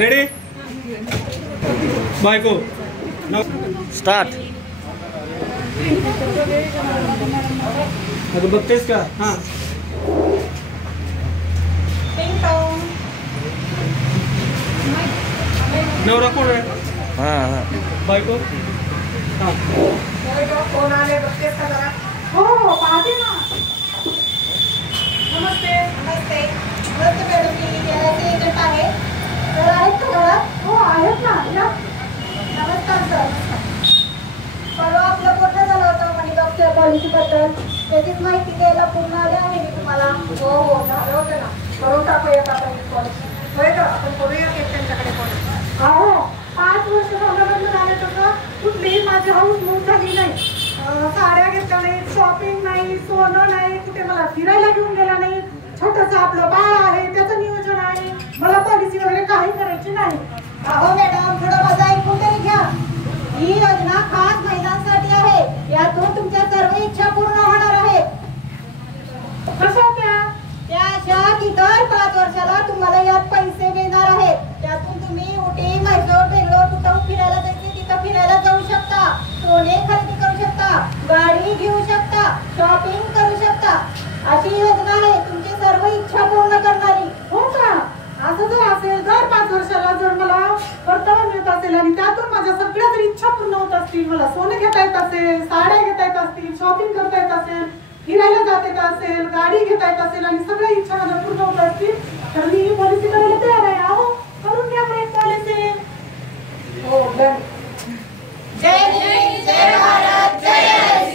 Ready बायको start. आता बघतेस का? हां नवरा कोण आहे? हां हां बायको. हां कोण आले बघतेस का जरा? हो हो पाहते ना. नमस्ते. नमस्ते. नमस्ते मॅडम, मी गॅरेजचे एजंट आहे. तर आहेत का घरात? हो आहेत ना. या. नमस्कार सर. परवा आपलं बोलणं झालं होतं मनी डॉक्टर पॉलिसीबद्दल. त्याचीच माहिती द्यायला पूर्ण आले आहे मी तुम्हाला. हो हो झालं होतं ना. करून टाकूयात आपण ही पॉलिसी. होय का? आपण करूया की त्यांच्याकडे पॉलिसी. हो 5 वर्ष झालं झाले तसं कुठलीही माझी हाऊस मूव झाली नाही. साड्या घेतल्या नाही, शॉपिंग नाही, सोनं नाही, कुठे मला फिरायला घेऊन गेला नाही. छोटंसं आपलं बाळ आहे, त्याचं नियोजन आहे. मला पॉलिसी वगैरे काही करायची नाही. अहो मॅडम, थोडं माझं ऐकून तरी घ्या. ही योजना खास महिलांसाठी आहे. यातून तुमच्या सर्व इच्छा पूर्ण होणार आहेत. कशा त्या अशा की दर 5 वर्षाला तुम्हाला यात पैसे मिळणार आहेत. त्यातून तुम्ही उटी, म्हैसूर, बेंगलोर कुठं फिरायला जायचे तिथं फिरायला जाऊ शकता. सोने खरेदी करू शकता, गाडी घेऊ शकता, शॉपिंग करू शकता. अशी योजना आहे तुमची सर्व इच्छा पूर्ण करणारी. हो का? असं जर असेल दर 5 वर्षाला जर मला परतावा मिळत असेल आणि त्यातून माझ्या सगळ्या जर इच्छा पूर्ण होत असतील, मला सोनं घेता येत असेल, साड्या घेता येत असतील, शॉपिंग करता येत असेल, फिरायला जात येत असेल, गाडी घेता येत असेल आणि सगळ्या इच्छा माझ्या पूर्ण होत असतील तर मी ही पॉलिसी करायला तयार आहे. अहो करून घ्या मला एक पॉलिसी. हो डन. जय हिंद, जय भारत, जय